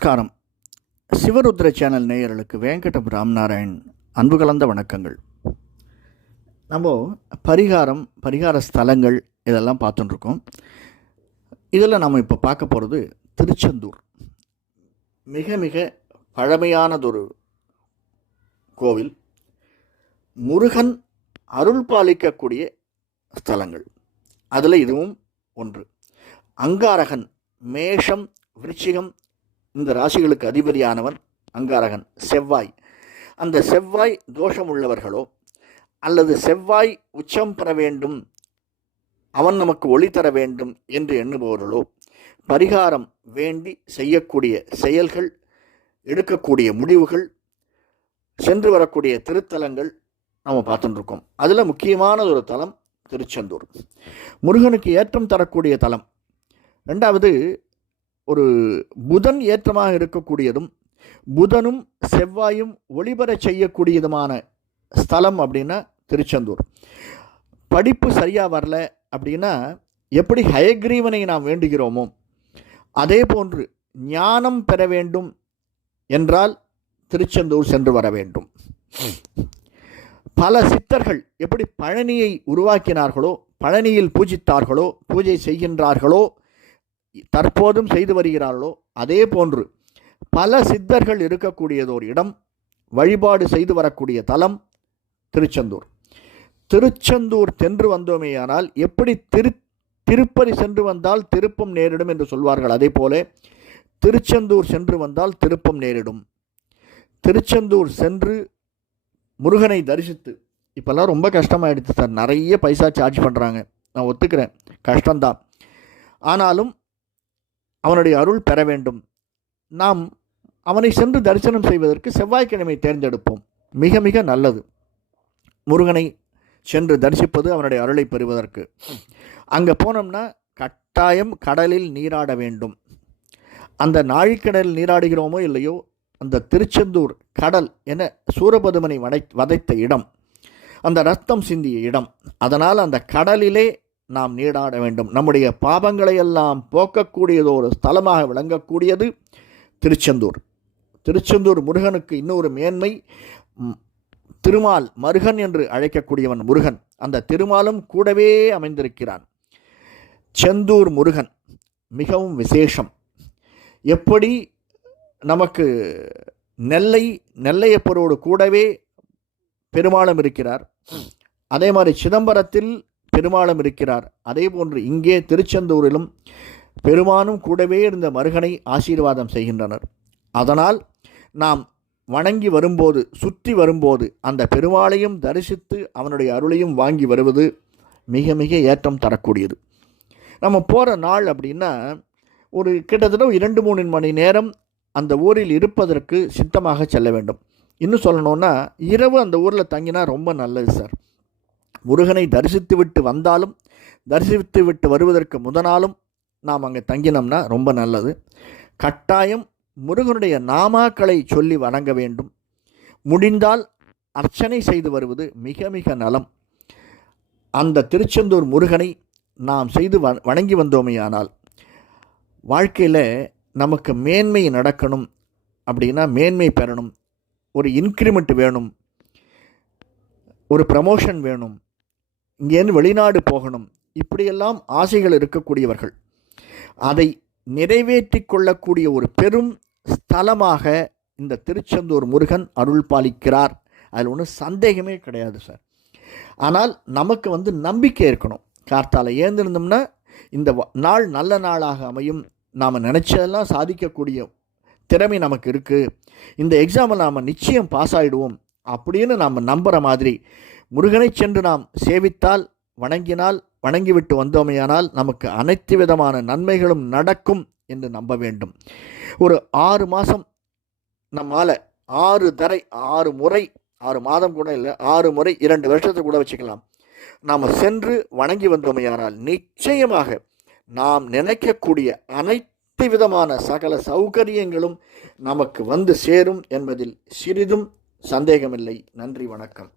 நமஸ்காரம். சிவருத்ர சேனல் நேயர்களுக்கு வேங்கடம் ராம்நாராயண் அன்பு கலந்த வணக்கங்கள். நம்ம பரிகாரம் பரிகார ஸ்தலங்கள் இதெல்லாம் பார்த்துட்டுருக்கோம். இதில் நம்ம இப்போ பார்க்க போகிறது திருச்செந்தூர். மிக மிக பழமையானதொரு கோவில். முருகன் அருள் பாலிக்கக்கூடிய ஸ்தலங்கள். அதில் இதுவும் ஒன்று. அங்காரகன் மேஷம் விருச்சிகம் இந்த ராசிகளுக்கு அதிபதியானவன் அங்காரகன் செவ்வாய். அந்த செவ்வாய் தோஷம் உள்ளவர்களோ அல்லது செவ்வாய் உச்சம் பெற வேண்டும் அவன் நமக்கு ஒளி தர வேண்டும் என்று எண்ணுபவர்களோ பரிகாரம் வேண்டி செய்யக்கூடிய செயல்கள் எடுக்கக்கூடிய முடிவுகள் சென்று வரக்கூடிய திருத்தலங்கள் நம்ம பார்த்துட்டுருக்கோம். அதில் முக்கியமான ஒரு தலம் திருச்செந்தூர். முருகனுக்கு ஏற்றம் தரக்கூடிய தலம். ரெண்டாவது ஒரு புதன் ஏற்றமாக இருக்கக்கூடியதும் புதனும் செவ்வாயும் ஒளிபரச் செய்யக்கூடியதுமான ஸ்தலம் அப்படின்னா திருச்செந்தூர். படிப்பு சரியாக வரல அப்படின்னா எப்படி ஹயக்ரீவனை நாம் வேண்டுகிறோமோ அதே போன்று ஞானம் பெற வேண்டும் என்றால் திருச்செந்தூர் சென்று வர வேண்டும். பல சித்தர்கள் எப்படி பழனியை உருவாக்கினார்களோ பழனியில் பூஜித்தார்களோ பூஜை செய்கின்றார்களோ தற்போதும் செய்து வருகிறார்களோ அதே போன்று பல சித்தர்கள் இருக்கக்கூடியதோர் இடம் வழிபாடு செய்து வரக்கூடிய தலம் திருச்செந்தூர். திருச்செந்தூர் சென்று வந்தோமேயானால் எப்படி திரு திருப்பதி சென்று வந்தால் திருப்பம் நேரிடும் என்று சொல்வார்கள். அதே போல திருச்செந்தூர் சென்று வந்தால் திருப்பம் நேரிடும். திருச்செந்தூர் சென்று முருகனை தரிசித்து இப்போல்லாம் ரொம்ப கஷ்டமாயிடுச்சு சார். நிறைய பைசா சார்ஜ் பண்ணுறாங்க நான் ஒத்துக்கிறேன். கஷ்டம்தான். ஆனாலும் அவனுடைய அருள் பெற வேண்டும். நாம் அவனை சென்று தரிசனம் செய்வதற்கு செவ்வாய்க்கிழமை தேர்ந்தெடுப்போம். மிக மிக நல்லது. முருகனை சென்று தரிசிப்பது அவனுடைய அருளை பெறுவதற்கு. அங்கே போனோம்னா கட்டாயம் கடலில் நீராட வேண்டும். அந்த நாழிக்கடலில் நீராடுகிறோமோ இல்லையோ அந்த திருச்செந்தூர் கடல் என சூரபதுமனை வடை வதைத்த இடம். அந்த ரத்தம் சிந்திய இடம். அதனால் அந்த கடலிலே நாம் நீடாட வேண்டும். நம்முடைய பாவங்களை எல்லாம் போக்கக்கூடியதோ ஒரு ஸ்தலமாக விளங்கக்கூடியது திருச்செந்தூர். திருச்செந்தூர் முருகனுக்கு இன்னொரு மேன்மை திருமால் மருகன் என்று அழைக்கக்கூடியவன் முருகன். அந்த திருமாலும் கூடவே அமைந்திருக்கிறான். செந்தூர் முருகன் மிகவும் விசேஷம். எப்படி நமக்கு நெல்லை நெல்லையப்பரோடு கூடவே பெருமாளும் இருக்கிறார். அதே மாதிரி சிதம்பரத்தில் பெருமாளும் இருக்கிறார். அதே போன்று இங்கே திருச்செந்தூரிலும் பெருமானும் கூடவே இருந்த மருகனை ஆசீர்வாதம் செய்கின்றனர். அதனால் நாம் வணங்கி வரும்போது சுற்றி வரும்போது அந்த பெருமாளையும் தரிசித்து அவனுடைய அருளையும் வாங்கி வருவது மிக மிக ஏற்றம் தரக்கூடியது. நம்ம போகிற நாள் அப்படின்னா ஒரு கிட்டத்தட்ட இரண்டு மூணு மணி நேரம் அந்த ஊரில் இருப்பதற்கு சித்தமாக செல்ல வேண்டும். இன்னும் சொல்லணுன்னா இரவு அந்த ஊரில் தங்கினா ரொம்ப நல்லது சார். முருகனை தரிசித்து விட்டு வந்தாலும் தரிசித்து விட்டு வருவதற்கு முதனாலும் நாம் அங்கே தங்கினோம்னா ரொம்ப நல்லது. கட்டாயம் முருகனுடைய நாமாக்களை சொல்லி வணங்க வேண்டும். முடிந்தால் அர்ச்சனை செய்து வருவது மிக மிக நலம். அந்த திருச்செந்தூர் முருகனை நாம் செய்து வ வணங்கி வந்தோமேயானால் வாழ்க்கையில் நமக்கு மேன்மை நடக்கணும் அப்படின்னா மேன்மை பெறணும். ஒரு இன்க்ரிமெண்ட் வேணும். ஒரு ப்ரமோஷன் வேணும். இங்கேருந்து வெளிநாடு போகணும். இப்படியெல்லாம் ஆசைகள் இருக்கக்கூடியவர்கள். அதை நிறைவேற்றி கொள்ளக்கூடிய ஒரு பெரும் ஸ்தலமாக இந்த திருச்செந்தூர் முருகன் அருள் பாலிக்கிறார். அதில் ஒன்றும் சந்தேகமே கிடையாது சார் ஆனால் நமக்கு வந்து நம்பிக்கை இருக்கணும். கார்த்தால் ஏந்திருந்தோம்னா இந்த நாள் நல்ல நாளாக அமையும். நாம் நினச்சதெல்லாம் சாதிக்கக்கூடிய திறமை நமக்கு இருக்குது இந்த எக்ஸாமில் நாம் நிச்சயம் பாஸ் ஆகிடுவோம் அப்படின்னு நாம் நம்புகிற மாதிரி முருகனை சென்று நாம் சேவித்தால் வணங்கினால் வணங்கிவிட்டு வந்தோமையானால் நமக்கு அனைத்து விதமான நன்மைகளும் நடக்கும் என்று நம்ப வேண்டும். ஒரு ஆறு மாதம் நம்மால் ஆறு தரை ஆறு முறை ஆறு மாதம் கூட இல்லை ஆறு முறை இரண்டு வருஷத்தை கூட வச்சுக்கலாம். நாம் சென்று வணங்கி வந்தோமையானால் நிச்சயமாக நாம் நினைக்கக்கூடிய அனைத்து விதமான சகல சௌகரியங்களும் நமக்கு வந்து சேரும் என்பதில் சிறிதும் சந்தேகமில்லை. நன்றி வணக்கம்.